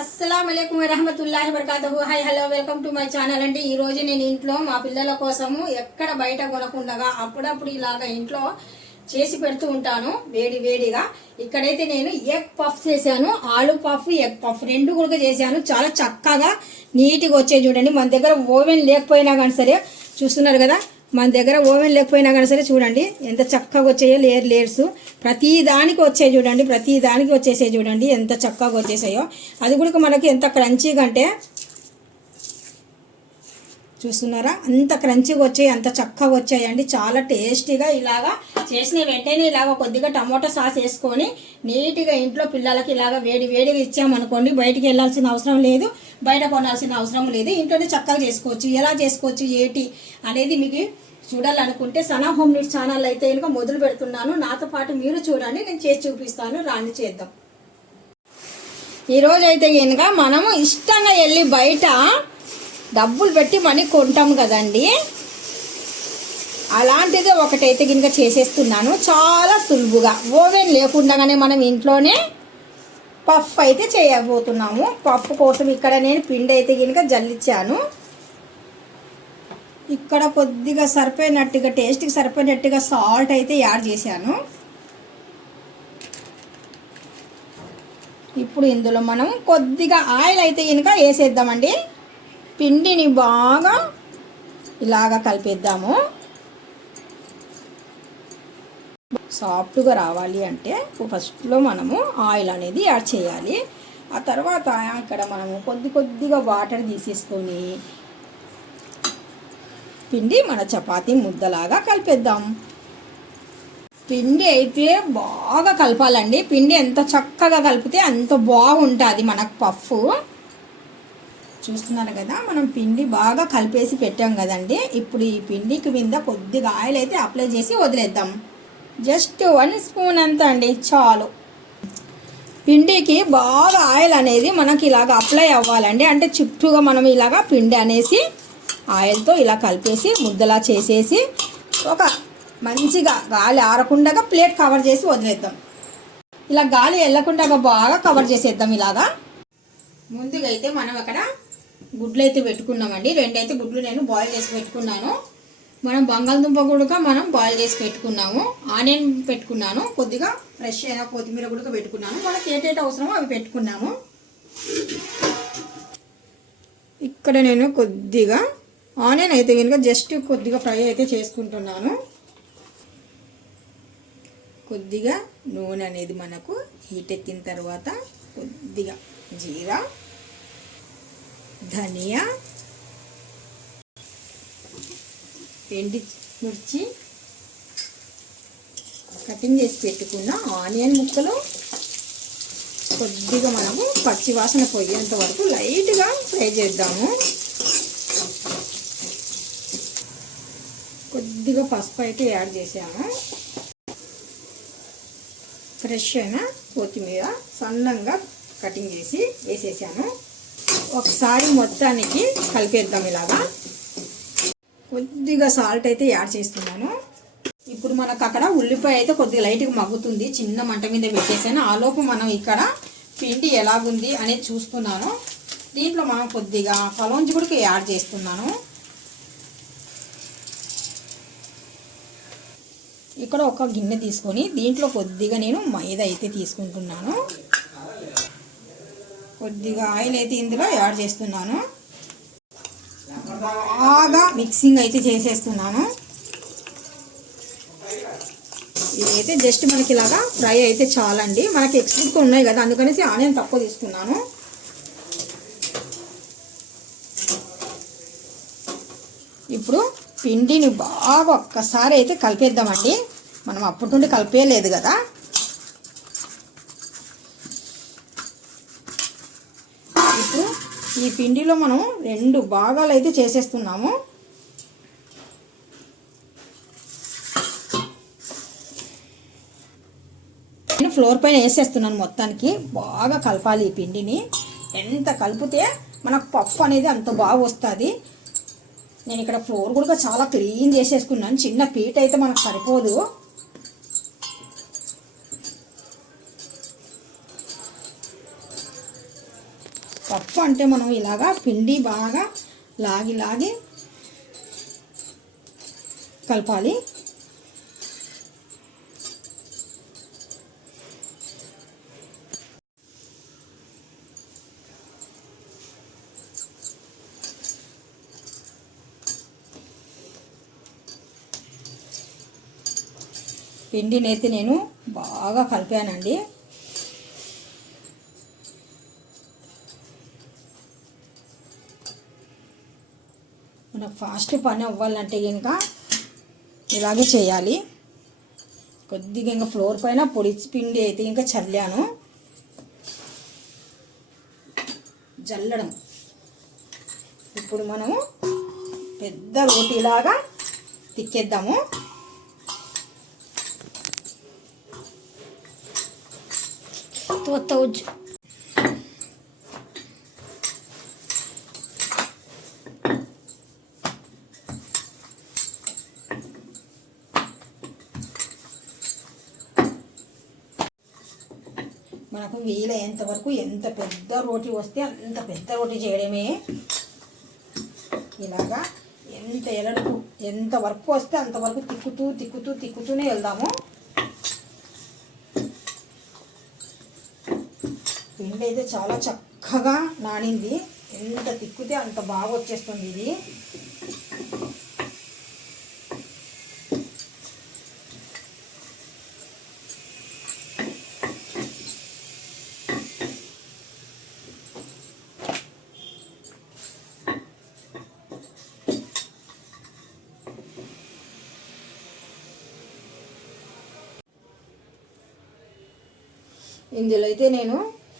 అస్సలాము అలైకుం వరహమతుల్లాహి వబరకాతుహు. Hi hello welcome to my channel అండి. ఈ రోజు నేను ఇంట్లో మా పిల్లల కోసము ఎక్కడ బయట కొనకుండా అప్పుడప్పుడు ఇలాగా ఇంట్లో చేసి పెడుతూ ఉంటాను వేడి వేడిగా. ఇక్కడైతే నేను ఎగ్ పఫ్ చేశాను, ఆలు పఫ్ ఎగ్ పఫ్ రెండు కూడా చేశాను. చాలా చక్కగా నీట్గా వచ్చాయి చూడండి. మన దగ్గర ఓవెన్ లేకపోయినా కానీ సరే, చూస్తున్నారు కదా, మన దగ్గర ఓవెన్ లేకపోయినా కానీ సరే చూడండి ఎంత చక్కగా వచ్చాయో లేయర్స్ ప్రతి దానికి వచ్చాయి చూడండి. ప్రతి దానికి వచ్చేసాయి చూడండి ఎంత చక్కగా వచ్చేసాయో. అది కూడా మనకి ఎంత క్రంచీగా అంటే చూస్తున్నారా, అంత క్రంచీగా వచ్చాయి, అంత చక్కగా వచ్చాయండి. చాలా టేస్టీగా ఇలాగా చేసిన వెంటనే ఇలాగ కొద్దిగా టమోటా సాస్ వేసుకొని నీట్గా ఇంట్లో పిల్లలకి ఇలాగ వేడి వేడిగా ఇచ్చామనుకోండి, బయటికి వెళ్ళాల్సిన అవసరం లేదు, బయట కొనాల్సిన అవసరం లేదు, ఇంట్లోనే చక్కగా చేసుకోవచ్చు. ఎలా చేసుకోవచ్చు ఏంటి అనేది మీకు చూడాలనుకుంటే సనా హోమ్ నీడ్స్ ఛానల్ అయితే కనుక మొదలు పెడుతున్నాను. నాతో పాటు మీరు చూడండి, నేను చేసి చూపిస్తాను. రాండి చేద్దాం. ఈరోజు అయితే కనుక మనము ఇష్టంగా వెళ్ళి బయట డబ్బులు పెట్టి మనీ కొంటాం కదండి, అలాంటిది ఒకటైతే కనుక చేసేస్తున్నాను చాలా సులువుగా. ఓవెన్ లేకుండానే మనం ఇంట్లోనే పఫ్ అయితే చేయబోతున్నాము. పఫ్ కోసం ఇక్కడ నేను పిండి అయితే కనుక జల్లిచ్చాను. ఇక్కడ కొద్దిగా సరిపోయినట్టుగా టేస్ట్కి సరిపోయినట్టుగా సాల్ట్ అయితే యాడ్ చేశాను. ఇప్పుడు ఇందులో మనం కొద్దిగా ఆయిల్ అయితే కనుక వేసేద్దామండి. పిండిని బాగా ఇలాగా కలిపేద్దాము. సాఫ్ట్గా రావాలి అంటే ఫస్ట్లో మనము ఆయిల్ అనేది యాడ్ చేయాలి. ఆ తర్వాత ఇక్కడ మనము కొద్దిగా వాటర్ తీసేసుకొని పిండి మన చపాతీ ముద్దలాగా కలిపేద్దాం. పిండి అయితే బాగా కలపాలండి. పిండి ఎంత చక్కగా కలిపితే అంత బాగుంటుంది మనకు పఫ్. చూస్తున్నారు కదా, మనం పిండి బాగా కలిపేసి పెట్టాం కదండి. ఇప్పుడు ఈ పిండికి మీద కొద్దిగా ఆయిల్ అయితే అప్లై చేసి వదిలేద్దాం. జస్ట్ 1 స్పూన్ అంత అండి, చాలు. పిండికి బాగా ఆయిల్ అనేది మనకి ఇలాగ అప్లై అవ్వాలండి. అంటే చుట్టూగా మనం ఇలాగా పిండి అనేసి ఆయిల్తో ఇలా కలిపేసి ముద్దలా చేసేసి ఒక మంచిగా గాలి ఆరకుండా ప్లేట్ కవర్ చేసి వదిలేద్దాం. ఇలా గాలి వెళ్ళకుండా బాగా కవర్ చేసేద్దాం. ఇలాగా ముందుగా అయితే మనం అక్కడ గుడ్లు అయితే పెట్టుకున్నామండి. 2 అయితే గుడ్లు నేను బాయిల్ చేసి పెట్టుకున్నాను. మనం బంగాళదుంప కూడా మనం బాయిల్ చేసి పెట్టుకున్నాము. ఆనియన్ పెట్టుకున్నాను, కొద్దిగా ఫ్రెష్ అయిన కొత్తిమీర కూడా పెట్టుకున్నాను. మనకి ఏటేటి అవసరమో అవి పెట్టుకున్నాము. ఇక్కడ నేను కొద్దిగా ఆనియన్ అయితే కనుక జస్ట్ కొద్దిగా ఫ్రై అయితే చేసుకుంటున్నాను. కొద్దిగా నూనె అనేది మనకు హీట్ ఎక్కిన తర్వాత కొద్దిగా జీరా, ధనియా, ఎండి మిర్చి, కటింగ్ చేసి పెట్టుకున్న ఆనియన్ ముక్కలు కొద్దిగా మనము పచ్చి వాసన పోయేంత వరకు లైట్గా ఫ్రై చేద్దాము. కొద్దిగా పసుపు అయితే యాడ్ చేసాము. ఫ్రెష్ అయిన కొత్తిమీర సన్నంగా కటింగ్ చేసి వేసేసాను. ఒకసారి మొత్తానికి కలిపేద్దాం. ఇలాగా కొద్దిగా సాల్ట్ అయితే యాడ్ చేస్తున్నాను. ఇప్పుడు మనకు అక్కడ ఉల్లిపాయ అయితే కొద్దిగా లైట్గా మగ్గుతుంది. చిన్న మంట మీద పెట్టేసాను. ఆలోపు మనం ఇక్కడ పిండి ఎలాగుంది అనేది చూస్తున్నాను. దీంట్లో మనం కొద్దిగా కలోంజి కూడా యాడ్ చేస్తున్నాను. ఇక్కడ ఒక గిన్నె తీసుకొని దీంట్లో కొద్దిగా నేను మైదా అయితే తీసుకుంటున్నాను. కొద్దిగా ఆయిల్ అయితే ఇందులో యాడ్ చేస్తున్నాను. బాగా మిక్సింగ్ అయితే చేసేస్తున్నాను. ఇదైతే జస్ట్ మనకి ఇలాగా ఫ్రై అయితే చాలండి. మనకి ఎక్స్ట్రా ఉన్నాయి కదా, అందుకనేసి ఆనియన్ తక్కువ తీసుకున్నాను. ఇప్పుడు పిండిని బాగా ఒక్కసారి అయితే కలిపేద్దామండి. మనం అప్పటి నుండి కలిపేయలేదు కదా. ఇప్పుడు ఈ పిండిలో మనం 2 భాగాలు అయితే చేసేస్తున్నాము. నేను ఫ్లోర్ పైన వేసేస్తున్నాను. మొత్తానికి బాగా కలపాలి ఈ పిండిని. ఎంత కలిపితే మనకు పఫ్ అనేది అంత బాగా వస్తుంది. నేను ఇక్కడ ఫ్లోర్ కూడా చాలా క్లీన్ చేసేసుకున్నాను. చిన్న పీట అయితే మనకు సరిపోదు. పప్పు అంటే మనం ఇలాగా పిండి బాగా లాగి లాగి కలపాలి. పిండిని అయితే నేను బాగా కలిపానండి. మనకు ఫాస్ట్ పని అవ్వాలంటే ఇంకా ఇలాగే చేయాలి. కొద్దిగా ఇంకా ఫ్లోర్ పైన పొడి పిండి అయితే ఇంకా చల్లాను. జల్లడం. ఇప్పుడు మనము పెద్ద రోటీలాగా తిక్కేద్దాము. తోచు మనకు వీలైనంత వరకు ఎంత పెద్ద రోటీ వస్తే అంత పెద్ద రోటీ చేయడమే. ఇలాగా ఎంత ఎలడుకు ఎంత వరకు వస్తే అంతవరకు తిక్కుతూనే వెళ్దాము. పిండి అయితే చాలా చక్కగా నానింది. ఎంత తిక్కితే అంత బాగా వచ్చేస్తుంది ఇది. ఇందులో అయితే నేను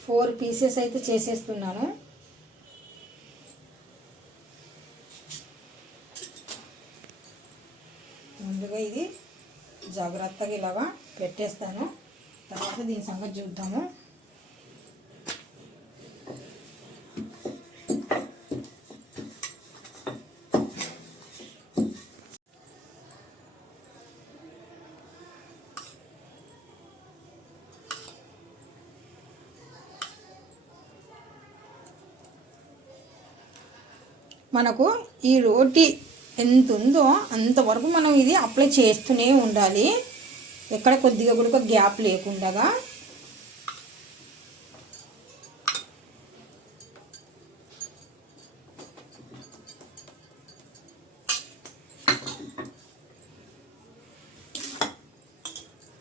4 పీసెస్ అయితే చేసేస్తున్నాను. ముందుగా ఇది జాగ్రత్తగా ఇలాగా పెట్టేస్తాను. తర్వాత దీని సంగతి చూద్దాము. మనకు ఈ రోటీ ఎంత ఉందో అంతవరకు మనం ఇది అప్లై చేస్తూనే ఉండాలి. ఎక్కడ కొద్దిగా కూడా గ్యాప్ లేకుండా.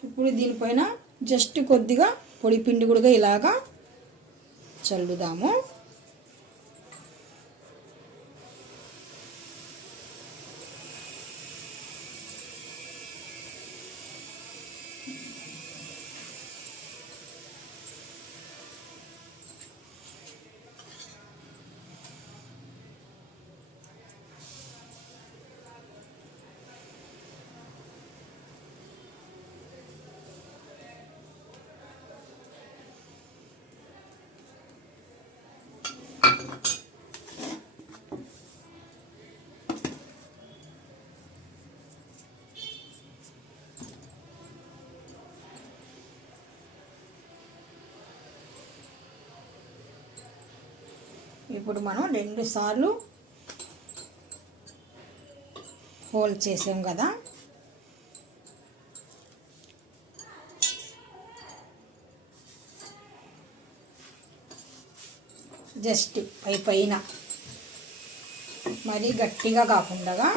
ఇప్పుడు దీనిపైన జస్ట్ కొద్దిగా పొడి పిండి కూడా ఇలాగా చల్లుదాము. ఇప్పుడు మనం 2 సార్లు హోల్ చేసాం కదా. జస్ట్ పైన మరీ గట్టిగా కాకుండా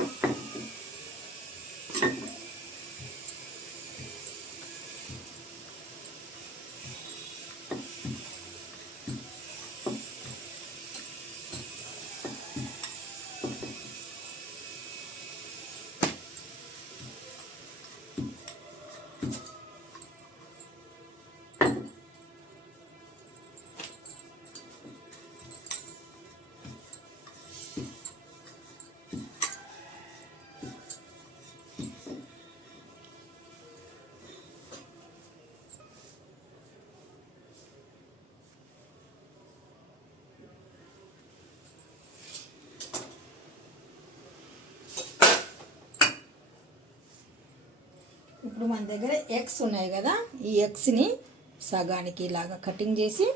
ఇప్పుడు మన దగ్గర ఎగ్స్ ఉన్నాయి కదా, ఈ ఎగ్స్ని సగానికి ఇలాగా కటింగ్ చేసి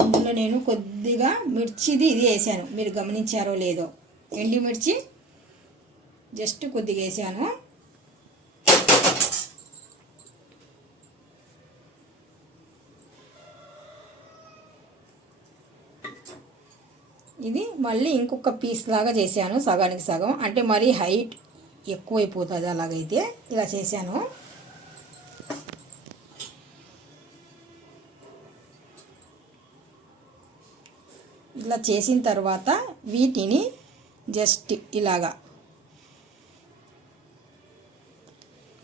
ఇందులో నేను కొద్దిగా మిర్చిది ఇది వేసాను, మీరు గమనించారో లేదో, ఎండుమిర్చి జస్ట్ కొద్దిగా వేసాను. ఇది మళ్ళీ ఇంకొక పీస్ లాగా చేశాను, సగానికి సగం, అంటే మరీ హైట్ ఎక్కువైపోతుంది. అలాగైతే ఇలా చేశాను. ఇలా చేసిన తర్వాత వీటిని జస్ట్ ఇలాగా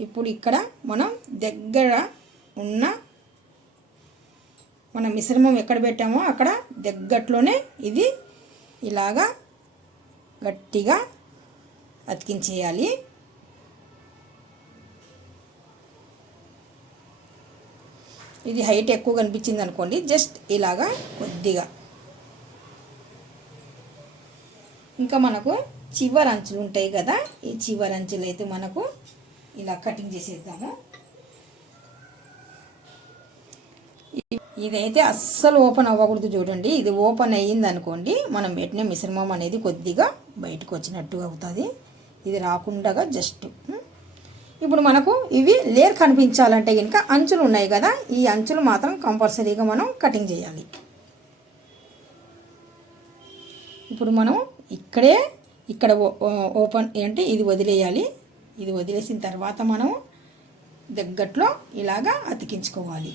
ఇప్పుడు ఇక్కడ మనం దగ్గర ఉన్న మన మిశ్రమం ఎక్కడ పెట్టామో అక్కడ దగ్గరలోనే ఇది ఇలాగా గట్టిగా అతికించేయాలి. ఇది హైట్ ఎక్కువ కనిపించింది అనుకోండి, జస్ట్ ఇలాగా కొద్దిగా. ఇంకా మనకు చివరి అంచులు ఉంటాయి కదా, ఈ చివరి అంచులు అయితే మనకు ఇలా కటింగ్ చేసేద్దాము. ఇదైతే అస్సలు ఓపెన్ అవ్వకూడదు చూడండి. ఇది ఓపెన్ అయ్యింది అనుకోండి, మనం పెట్టిన మిశ్రమం అనేది కొద్దిగా బయటకు వచ్చినట్టు అవుతుంది. ఇది రాకుండా జస్ట్ ఇప్పుడు మనకు ఇవి లేయర్ కనిపించాలంటే కనుక అంచులు ఉన్నాయి కదా, ఈ అంచులు మాత్రం కంపల్సరీగా మనం కటింగ్ చేయాలి. ఇప్పుడు మనం ఇక్కడ ఓపెన్ అంటే ఇది వదిలేయాలి. ఇది వదిలేసిన తర్వాత మనం దగ్గట్లో ఇలాగా అతికించుకోవాలి.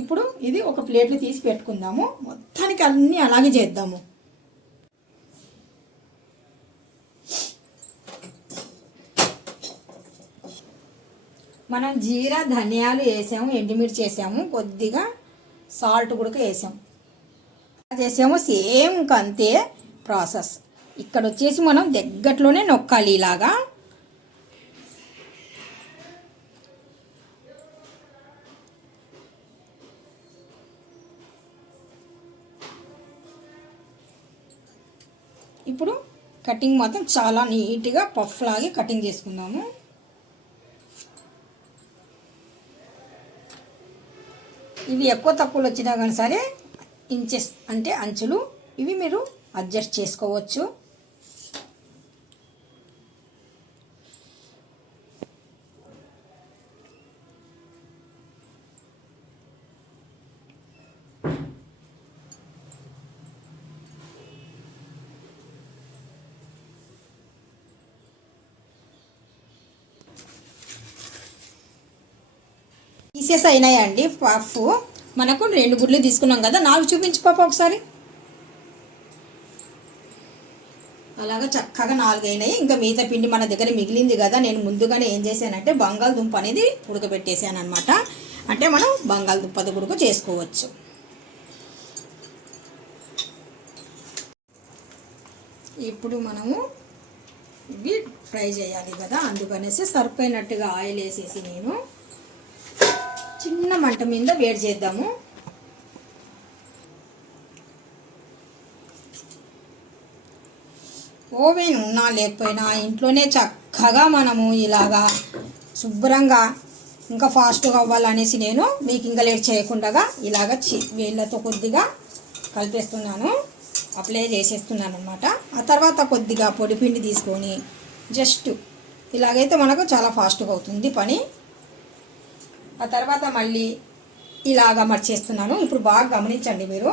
ఇప్పుడు ఇది ఒక ప్లేట్లో తీసి పెట్టుకుందాము. మొత్తానికి అన్నీ అలాగే చేద్దాము. మనం జీరా ధనియాలు వేసాము, ఎండుమిర్చి వేసాము, కొద్దిగా సాల్ట్ కూడా వేసాము. చేసాము సేమ్ అంతే ప్రాసెస్. ఇక్కడ వచ్చేసి మనం దగ్గరలోనే నొక్కాలి ఇలాగా. ఇప్పుడు కటింగ్ మాత్రం చాలా నీట్గా పఫ్ లాగే కటింగ్ చేసుకుందాము. ఇవి ఎక్కువ తక్కువలు వచ్చినా కానీ సరే ఇంచెస్ అంటే అంచులు ఇవి మీరు అడ్జస్ట్ చేసుకోవచ్చు. పీసెస్ అయినాయండి పఫ్. మనకు 2 గుడ్లు తీసుకున్నాం కదా, 4 చూపించు పాప ఒకసారి. అలాగా చక్కగా 4 అయినాయి. ఇంకా మిగతా పిండి మన దగ్గర మిగిలింది కదా, నేను ముందుగానే ఏం చేశానంటే బంగాళదుంప అనేది ఉడకబెట్టేసాను అనమాట. అంటే మనం బంగాళదుంపది ఉడక చేసుకోవచ్చు. ఇప్పుడు మనము ఇవి ఫ్రై చేయాలి కదా, అందుకనేసి సరిపోయినట్టుగా ఆయిల్ వేసేసి నేను చిన్న మంట మీద వేడి చేద్దాము. ఓవెన్ ఉన్నా లేకపోయినా ఇంట్లోనే చక్కగా మనము ఇలాగా శుభ్రంగా ఇంకా ఫాస్ట్గా అవ్వాలనేసి నేను మీకు ఇంకా లేట్ చేయకుండా ఇలాగ వేళ్ళతో కొద్దిగా కలిపేస్తున్నాను, అప్లై చేసేస్తున్నాను అనమాట. ఆ తర్వాత కొద్దిగా పొడిపిండి తీసుకొని జస్ట్ ఇలాగైతే మనకు చాలా ఫాస్ట్గా అవుతుంది పని. ఆ తర్వాత మళ్ళీ ఇలాగా మర్చేస్తున్నాను. ఇప్పుడు బాగా గమనించండి మీరు.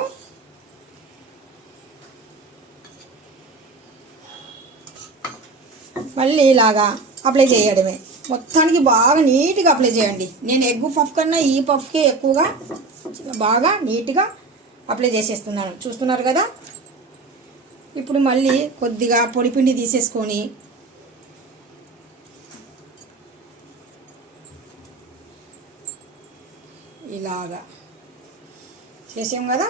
మళ్ళీ ఇలాగా అప్లై చేయడమే. మొత్తానికి బాగా నీట్గా అప్లై చేయండి. నేను ఎగ్ పఫ్ కన్నా ఈ పఫ్కే ఎక్కువగా బాగా నీట్గా అప్లై చేసేస్తున్నాను, చూస్తున్నారు కదా. ఇప్పుడు మళ్ళీ కొద్దిగా పొడిపిండి తీసేసుకొని ఇలాగా చేసాం కదా.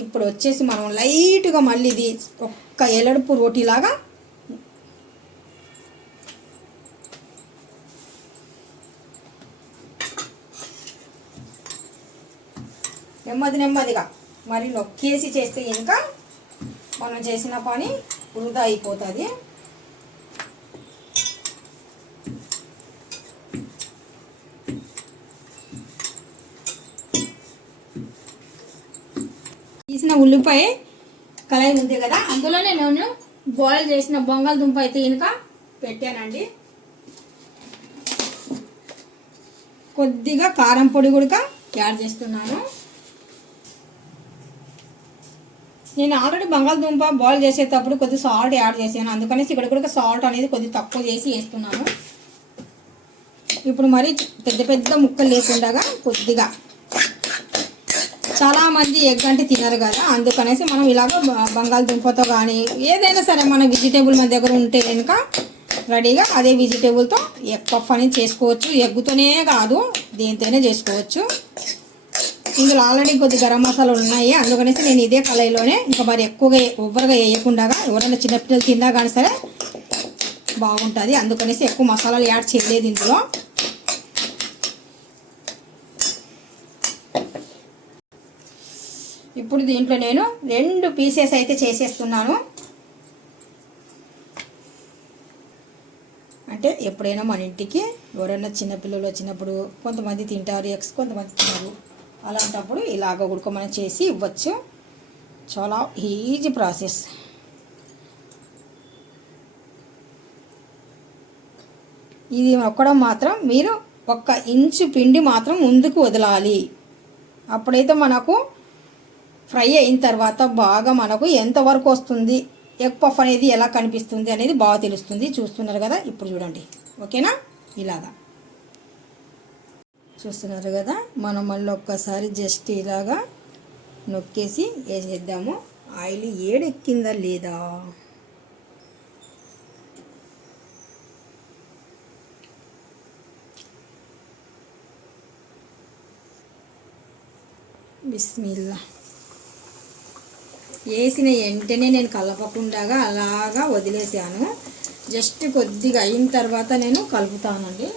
ఇప్పుడు వచ్చేసి మనం లైట్గా మళ్ళీ ఇది ఒక్క ఎలడుపు రోటీలాగా నెమ్మదిగా మరి నొక్కేసి చేస్తే ఇంకా మనం చేసిన పని వృధా అయిపోతుంది. తీసిన ఉల్లిపాయ కళాయి ఉంది కదా, అందులోనే నేను బాయిల్ చేసిన బంగాళదుంప అయితే ఇంకా పెట్టానండి. కొద్దిగా కారం పొడి కూడా యాడ్ చేస్తున్నాను. నేను ఆల్రెడీ బంగాళదుంప బాయిల్ చేసేటప్పుడు కొద్దిగా సాల్ట్ యాడ్ చేశాను, అందుకనేసి ఇక్కడ కూడా సాల్ట్ అనేది కొద్దిగా తక్కువ చేసి వేస్తున్నాను. ఇప్పుడు మరి పెద్ద పెద్ద ముక్కలు లేకుండా కొద్దిగా, చాలామంది ఎగ్ అంటే తినరు కదా, అందుకనేసి మనం ఇలాగ బంగాళదుంపతో కానీ ఏదైనా సరే మన వెజిటేబుల్ మన దగ్గర ఉంటే కనుక రెడీగా అదే వెజిటేబుల్తో ఎగ్ పఫ్ అనేది చేసుకోవచ్చు. ఎగ్గుతోనే కాదు దేనితోనే చేసుకోవచ్చు. ఇందులో ఆల్రెడీ కొద్ది గరం మసాలాలు ఉన్నాయి, అందుకనేసి నేను ఇదే కళాయిలోనే ఇంకా మరి ఎక్కువగా ఓవర్గా వేయకుండా, ఎవరైనా చిన్నపిల్లలు తిన్నా కానీ సరే బాగుంటుంది, అందుకనేసి ఎక్కువ మసాలాలు యాడ్ చేయలేదు ఇందులో. ఇప్పుడు దీంట్లో నేను 2 పీసెస్ అయితే చేసేస్తున్నాను. అంటే ఎప్పుడైనా మన ఇంటికి ఎవరైనా చిన్నపిల్లలు వచ్చినప్పుడు కొంతమంది తింటారు ఎగ్స్, కొంతమంది తినరు, అలాంటప్పుడు ఇలాగ ఉడకమని చేసి ఇవ్వచ్చు. చాలా ఈజీ ప్రాసెస్. ఇది ఒక్కడం మాత్రం మీరు 1 ఇంచు పిండి మాత్రం ముందుకు వదలాలి. అప్పుడైతే మనకు ఫ్రై అయిన తర్వాత బాగా మనకు ఎంతవరకు వస్తుంది, ఎగ్ పఫ్ అనేది ఎలా కనిపిస్తుంది అనేది బాగా తెలుస్తుంది. చూస్తున్నారు కదా, ఇప్పుడు చూడండి. ఓకేనా, ఇలాగా చూస్తున్నారు కదా. మనం మళ్ళీ ఒక్కసారి జస్ట్ ఇలాగా నొక్కేసి వేసేద్దాము. ఆయిల్ ఏడెక్కిందా లేదా, బిస్మిల్లా. వేసిన వెంటనే నేను కలపకుండా అలాగా వదిలేసాను. జస్ట్ కొద్దిగా అయిన తర్వాత నేను కలుపుతానండి.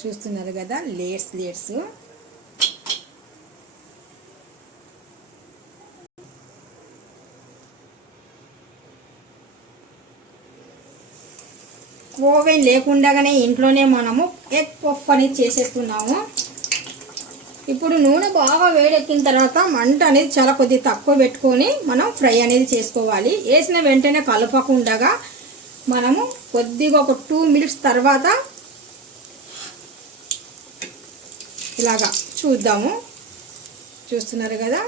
చూస్తున్నారు కదా, లేయర్స్ లేయర్స్. ఓవెన్ లేకుండానే ఇంట్లోనే మనము ఎగ్ పఫ్ అనేది చేసేస్తున్నాము. ఇప్పుడు నూనె బాగా వేడెక్కిన తర్వాత మంట అనేది చాలా కొద్దిగా తక్కువ పెట్టుకొని మనం ఫ్రై అనేది చేసుకోవాలి. వేసిన వెంటనే కలపకుండా మనము కొద్దిగా ఒక 2 మినిట్స్ తర్వాత ఇలాగా చూద్దాము. చూస్తున్నారు కదా,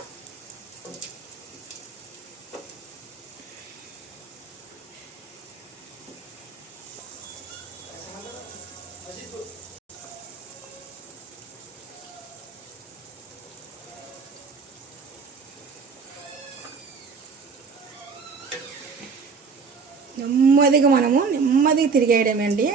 నెమ్మదిగా తిరిగేయడమేండి.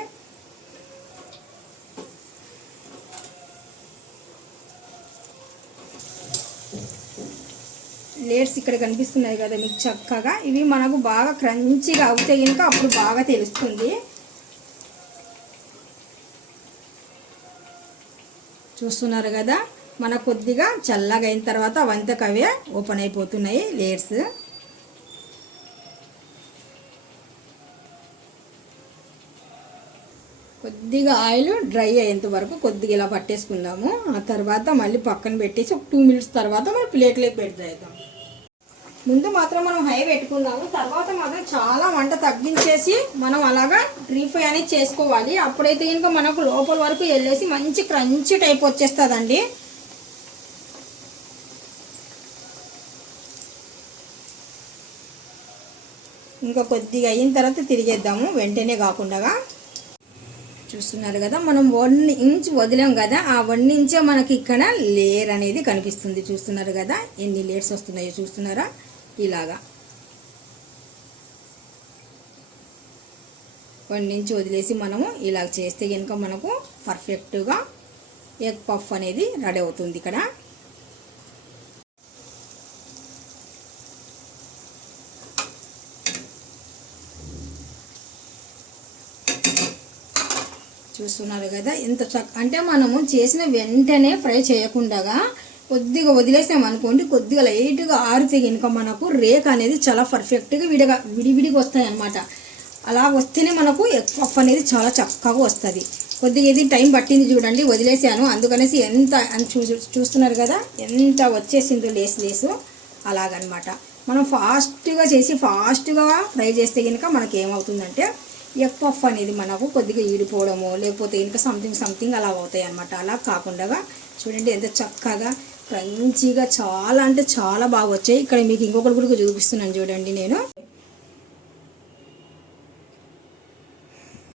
లేయర్స్ ఇక్కడ కనిపిస్తున్నాయి కదా మీకు చక్కగా. ఇవి మనకు బాగా క్రంచీగా అవుతే కనుక అప్పుడు బాగా తెలుస్తుంది. చూస్తున్నారు కదా, మన కొద్దిగా చల్లగా అయిన తర్వాత అవంతకవే ఓపెన్ అయిపోతున్నాయి లేయర్స్. కొద్దిగా ఆయిల్ డ్రై అయ్యేంత వరకు కొద్దిగా ఇలా పట్టేసుకుందాము. ఆ తర్వాత మళ్ళీ పక్కన పెట్టేసి ఒక 2 మినిట్స్ తర్వాత మనం ప్లేట్లోకి పెడతాం. ముందు మాత్రం మనం హై పెట్టుకుందాము, తర్వాత మాత్రం చాలా మంట తగ్గించేసి మనం అలాగా రీఫ్రై అనేది చేసుకోవాలి. అప్పుడైతే కనుక మనకు లోపల వరకు వెళ్ళేసి మంచి క్రంచీ టైప్ వచ్చేస్తుందండి. ఇంకా కొద్దిగా అయిన తర్వాత తిరిగేద్దాము, వెంటనే కాకుండా. చూస్తున్నారు కదా, మనం 1 ఇంచ్ వదిలాం కదా, ఆ 1 ఇంచే మనకి ఇక్కడ లేయర్ అనేది కనిపిస్తుంది. చూస్తున్నారు కదా ఎన్ని లేయర్స్ వస్తున్నాయో, చూస్తున్నారా ఇలాగా. 1 ఇంచ్ వదిలేసి మనము ఇలా చేస్తే కనుక మనకు పర్ఫెక్ట్గా ఎగ్ పఫ్ అనేది రెడీ అవుతుంది. ఇక్కడ చూస్తున్నారు కదా ఎంత అంటే మనము చేసిన వెంటనే ఫ్రై చేయకుండా కొద్దిగా వదిలేసామనుకోండి, కొద్దిగా లైట్గా ఆరితే కనుక మనకు రేక్ అనేది చాలా పర్ఫెక్ట్గా విడివిడిగా వస్తాయి అన్నమాట. అలా వస్తేనే మనకు ఎగ్ పఫ్ అనేది చాలా చక్కగా వస్తుంది. కొద్దిగా ఇది టైం పట్టింది చూడండి, వదిలేసాను అందుకనేసి ఎంత అని చూస్తున్నారు కదా ఎంత వచ్చేసిందో లేసు అలాగనమాట. మనం ఫాస్ట్గా చేసి ఫాస్ట్గా ఫ్రై చేస్తే కనుక మనకి ఏమవుతుందంటే ఎగ్ పఫ్ అనేది మనకు కొద్దిగా ఈడిపోవడము లేకపోతే ఇంకా సంథింగ్ అలా అవుతాయి అన్నమాట. అలా కాకుండా చూడండి ఎంత చక్కగా క్రంచీగా చాలా అంటే చాలా బాగా వచ్చాయి. ఇక్కడ మీకు ఇంకొకటి కూడా చూపిస్తున్నాను చూడండి. నేను